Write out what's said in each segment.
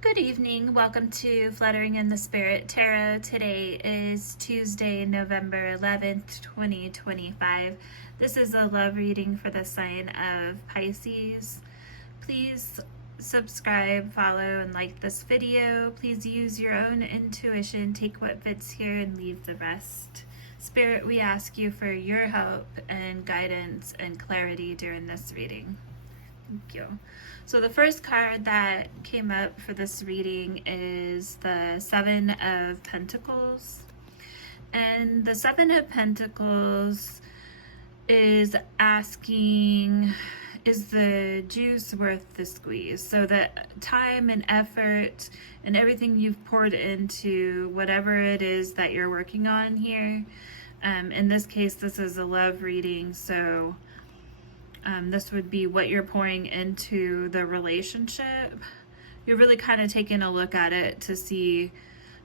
Good evening. Welcome to Fluttering in the Spirit Tarot. Today is Tuesday, November 11th, 2025. This is a love reading for the sign of Pisces. Please subscribe, follow, and like this video. Please use your own intuition. Take what fits here and leave the rest. Spirit, we ask you for your help and guidance and clarity during this reading. Thank you. So the first card that came up for this reading is the Seven of Pentacles. And the Seven of Pentacles is asking, is the juice worth the squeeze? So the time and effort and everything you've poured into whatever it is that you're working on here. In this case, this is a love reading, so this would be what you're pouring into the relationship. You're really kind of taking a look at it to see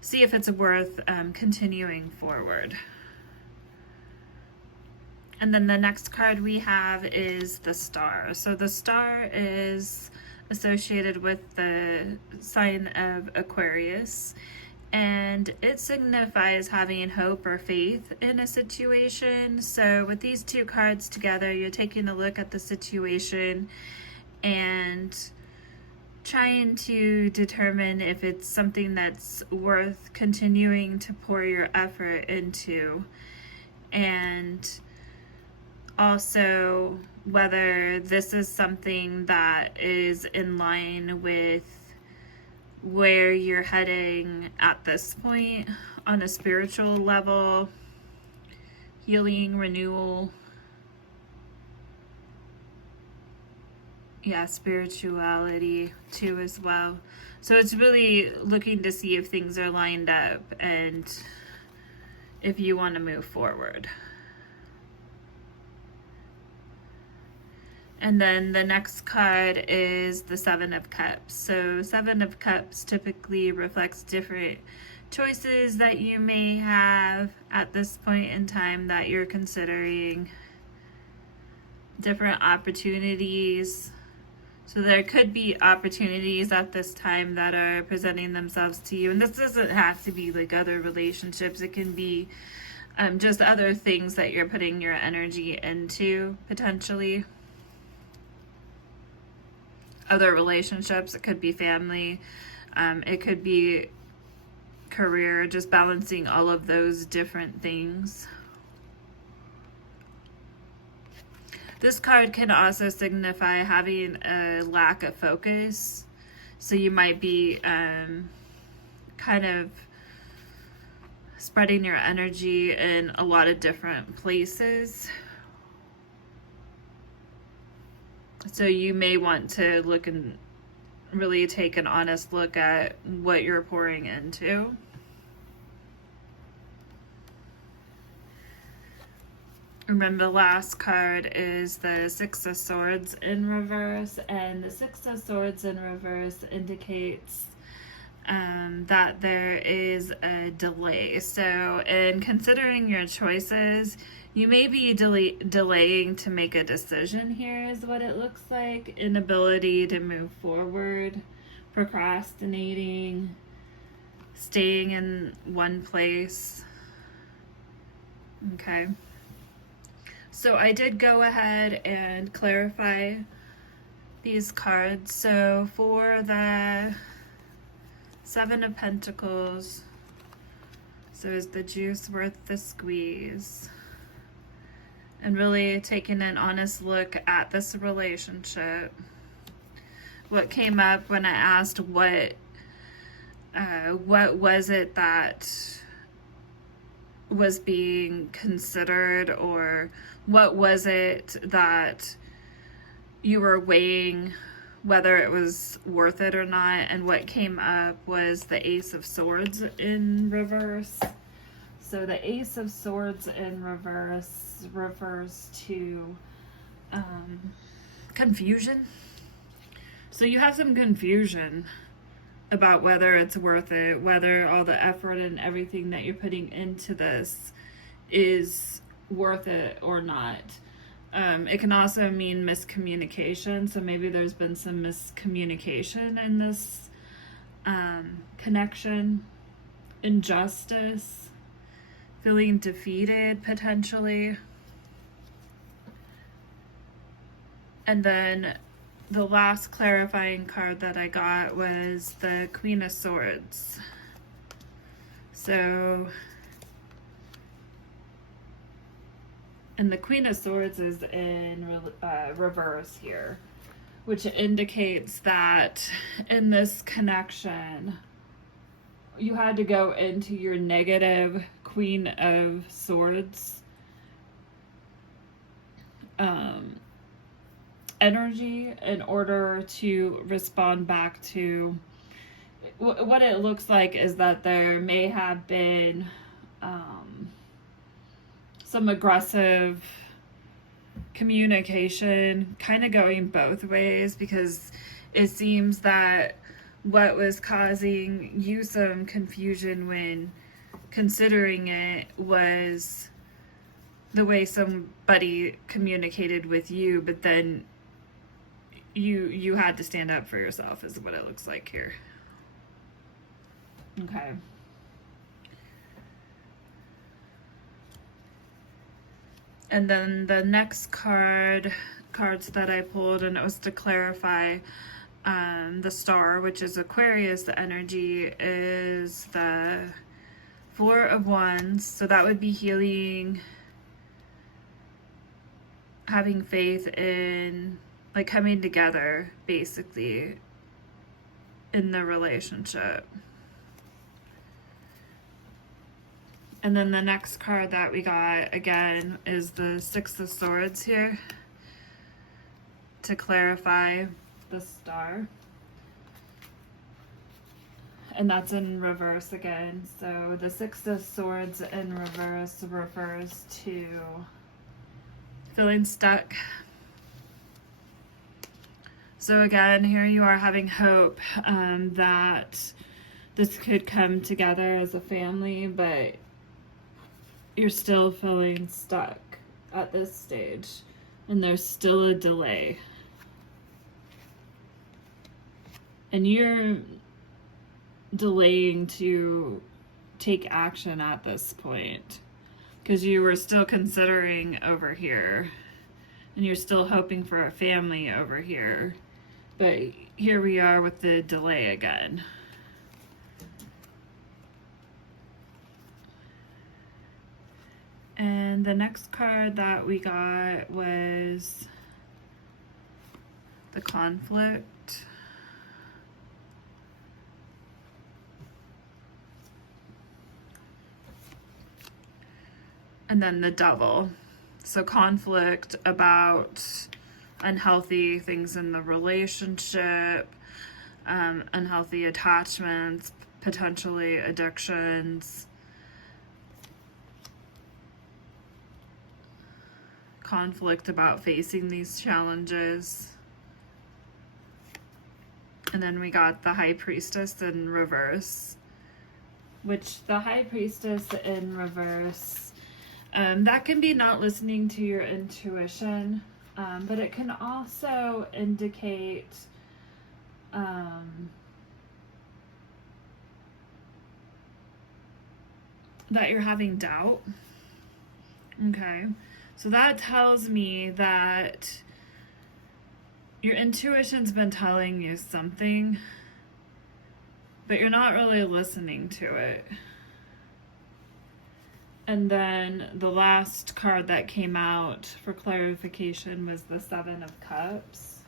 if it's worth continuing forward. And then the next card we have is the Star. So the Star is associated with the sign of Aquarius, and it signifies having hope or faith in a situation. So with these two cards together, you're taking a look at the situation and trying to determine if it's something that's worth continuing to pour your effort into, and also whether this is something that is in line with where you're heading at this point on a spiritual level, healing, renewal. Yeah, spirituality too as well. So it's really looking to see if things are lined up and if you want to move forward. And then the next card is the Seven of Cups. So Seven of Cups typically reflects different choices that you may have at this point in time that you're considering, different opportunities. So there could be opportunities at this time that are presenting themselves to you. And this doesn't have to be like other relationships. It can be just other things that you're putting your energy into potentially. Other relationships, it could be family, it could be career, just balancing all of those different things. This card can also signify having a lack of focus. So you might be kind of spreading your energy in a lot of different places. So you may want to look and really take an honest look at what you're pouring into. Remember, the last card is the Six of Swords in reverse, and the Six of Swords in reverse indicates that there is a delay. So in considering your choices, you may be delaying to make a decision here is what it looks like. Inability to move forward, procrastinating, staying in one place. Okay. So I did go ahead and clarify these cards. So for the Seven of Pentacles, so is the juice worth the squeeze? And really taking an honest look at this relationship. What came up when I asked what was it that was being considered, or what was it that you were weighing whether it was worth it or not? And what came up was the Ace of Swords in reverse. So the Ace of Swords in reverse refers to confusion. So you have some confusion about whether it's worth it, whether all the effort and everything that you're putting into this is worth it or not. It can also mean miscommunication. So maybe there's been some miscommunication in this connection, injustice, feeling defeated potentially. And then the last clarifying card that I got was the Queen of Swords. So, and the Queen of Swords is in reverse here, which indicates that in this connection, you had to go into your negative Queen of Swords energy in order to respond back to what it looks like is that there may have been some aggressive communication kind of going both ways, because it seems that what was causing you some confusion when considering it was the way somebody communicated with you, but then you had to stand up for yourself is what it looks like here. Okay. And then the next cards that I pulled, and it was to clarify the star, which is Aquarius, the energy is the Four of Wands. So that would be healing, having faith in, like, coming together basically in the relationship. And then the next card that we got again is the Six of Swords here to clarify the star. And that's in reverse again. So the Six of Swords in reverse refers to feeling stuck. So again, here you are having hope that this could come together as a family, but you're still feeling stuck at this stage, and there's still a delay. And you're delaying to take action at this point because you were still considering over here, and you're still hoping for a family over here. But here we are with the delay again. And the next card that we got was the Conflict. And then the Devil. So conflict about unhealthy things in the relationship, unhealthy attachments, potentially addictions. Conflict about facing these challenges. And then we got the High Priestess in reverse, which the High Priestess in reverse, that can be not listening to your intuition, but it can also indicate that you're having doubt. Okay. So that tells me that your intuition's been telling you something, but you're not really listening to it. And then the last card that came out for clarification was the Seven of Cups.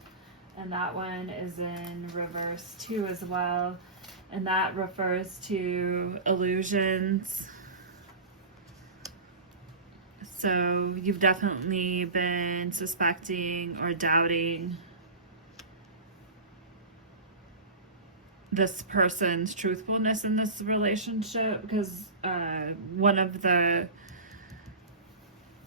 And that one is in reverse too as well. And that refers to illusions. So you've definitely been suspecting or doubting this person's truthfulness in this relationship, because one of the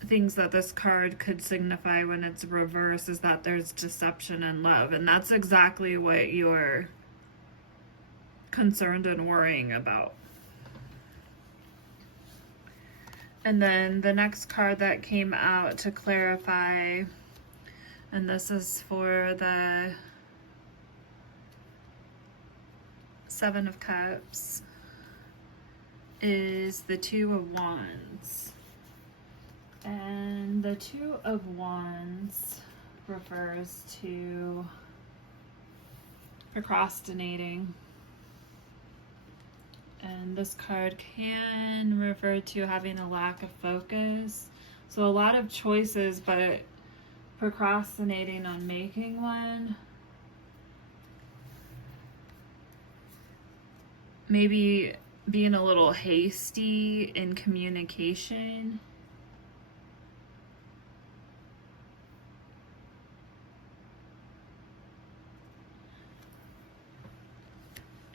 things that this card could signify when it's reverse is that there's deception in love, and that's exactly what you're concerned and worrying about. And then the next card that came out to clarify, and this is for the Seven of Cups is the Two of Wands. And the Two of Wands refers to procrastinating. And this card can refer to having a lack of focus. So a lot of choices, but procrastinating on making one. Maybe being a little hasty in communication.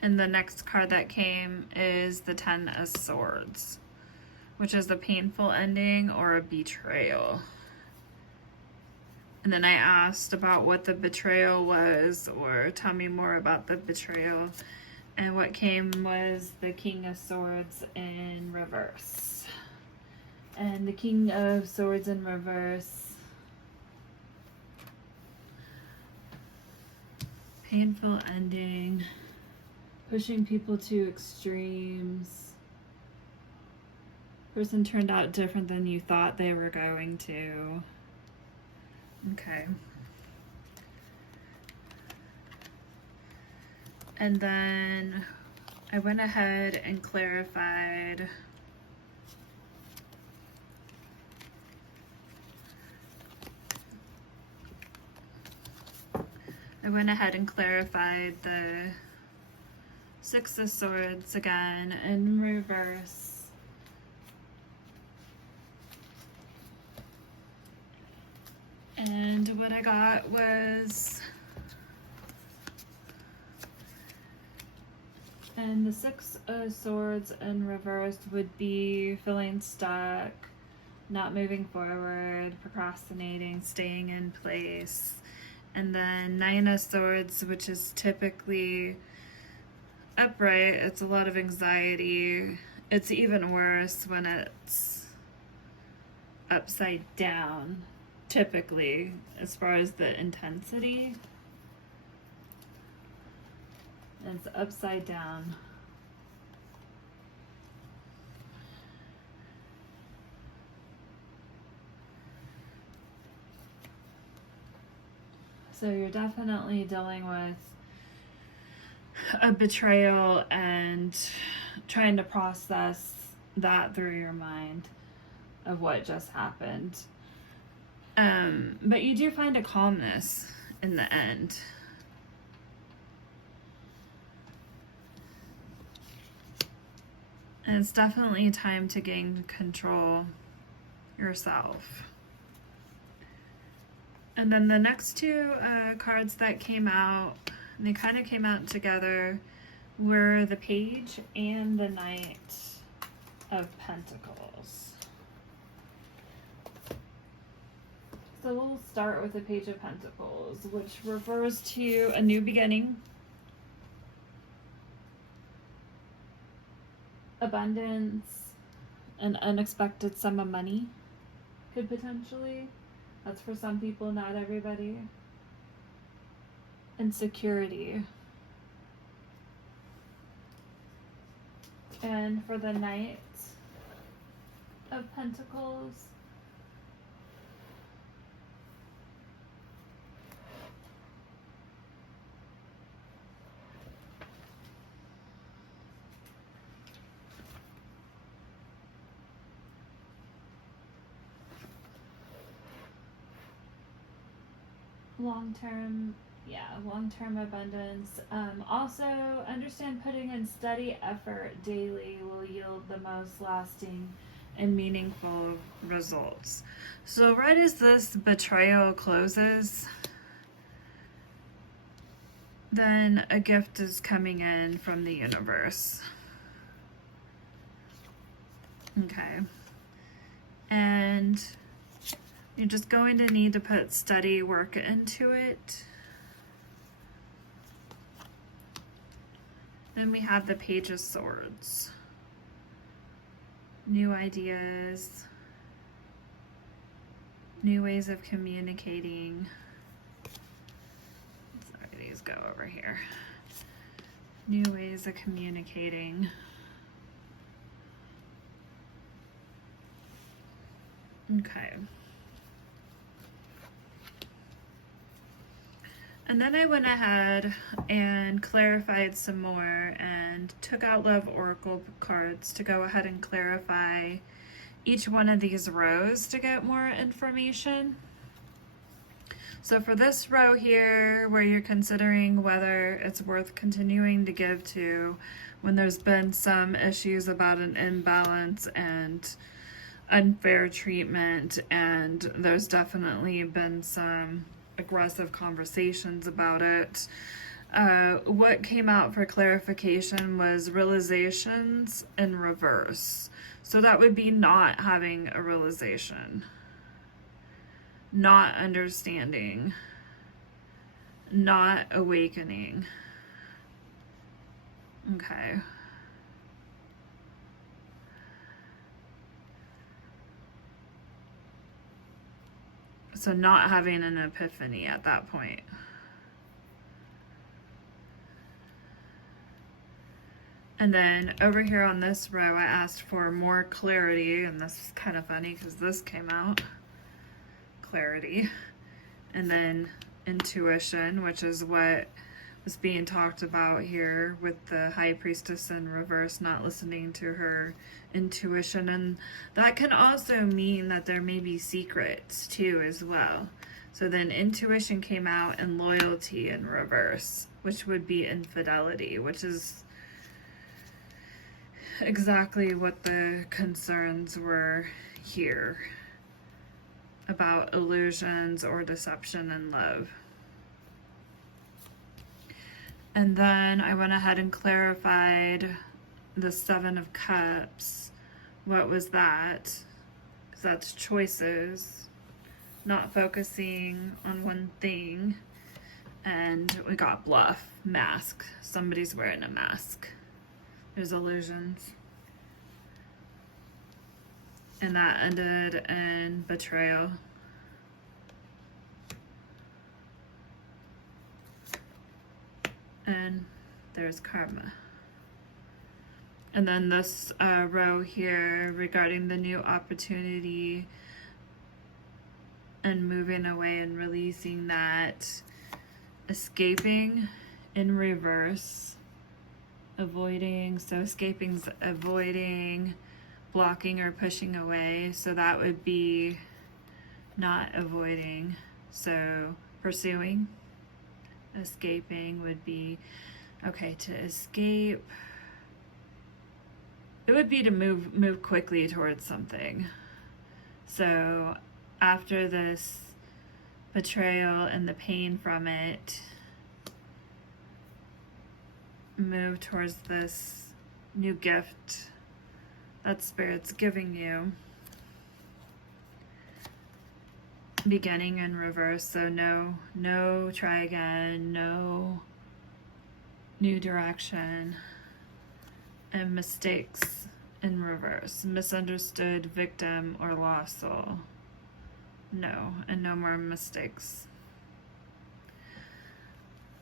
And the next card that came is the Ten of Swords, which is a painful ending or a betrayal. And then I asked about what the betrayal was, or tell me more about the betrayal. And what came was the King of Swords in reverse. And the King of Swords in reverse, painful ending, pushing people to extremes. Person turned out different than you thought they were going to. Okay. And then I went ahead and clarified the Six of Swords again in reverse. And what I got was, and the Six of Swords in reverse would be feeling stuck, not moving forward, procrastinating, staying in place. And then Nine of Swords, which is typically upright, it's a lot of anxiety. It's even worse when it's upside down, typically, as far as the intensity. It's upside down. So you're definitely dealing with a betrayal and trying to process that through your mind of what just happened. But you do find a calmness in the end. And it's definitely time to gain control yourself. And then the next two cards that came out, and they kind of came out together, were the Page and the Knight of Pentacles. So we'll start with the Page of Pentacles, which refers to a new beginning, abundance, an unexpected sum of money could potentially. That's for some people, not everybody. And security. And for the Knight of Pentacles, long-term abundance. Also, understand putting in steady effort daily will yield the most lasting and meaningful results. So right as this betrayal closes, then a gift is coming in from the universe. Okay. And you're just going to need to put steady work into it. Then we have the Page of Swords. New ideas, new ways of communicating. Sorry, these go over here. New ways of communicating. Okay. And then I went ahead and clarified some more and took out Love Oracle cards to go ahead and clarify each one of these rows to get more information. So for this row here, where you're considering whether it's worth continuing to give to when there's been some issues about an imbalance and unfair treatment, and there's definitely been some aggressive conversations about it. What came out for clarification was realizations in reverse. So that would be not having a realization, not understanding, not awakening. Okay. So not having an epiphany at that point. And then over here on this row, I asked for more clarity, and this is kind of funny because this came out. Clarity. And then intuition, which is what was being talked about here with the High Priestess in reverse, not listening to her intuition. And that can also mean that there may be secrets too as well. So then intuition came out, and loyalty in reverse, which would be infidelity, which is exactly what the concerns were here about illusions or deception in love. And then I went ahead and clarified the Seven of Cups. What was that? Because that's choices, not focusing on one thing. And we got Bluff, mask. Somebody's wearing a mask. There's illusions. And that ended in betrayal. And there's karma. And then this row here regarding the new opportunity and moving away and releasing that, escaping in reverse, avoiding. So escaping's avoiding, blocking or pushing away. So that would be not avoiding. So pursuing. Escaping would be, okay, to escape, it would be to move quickly towards something. So after this betrayal and the pain from it, move towards this new gift that Spirit's giving you. Beginning in reverse, so no try again, no new direction, and mistakes in reverse, misunderstood, victim, or lost soul. No, and no more mistakes.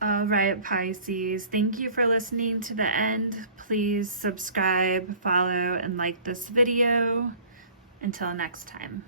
All right, Pisces, thank you for listening to the end. Please subscribe, follow, and like this video. Until next time.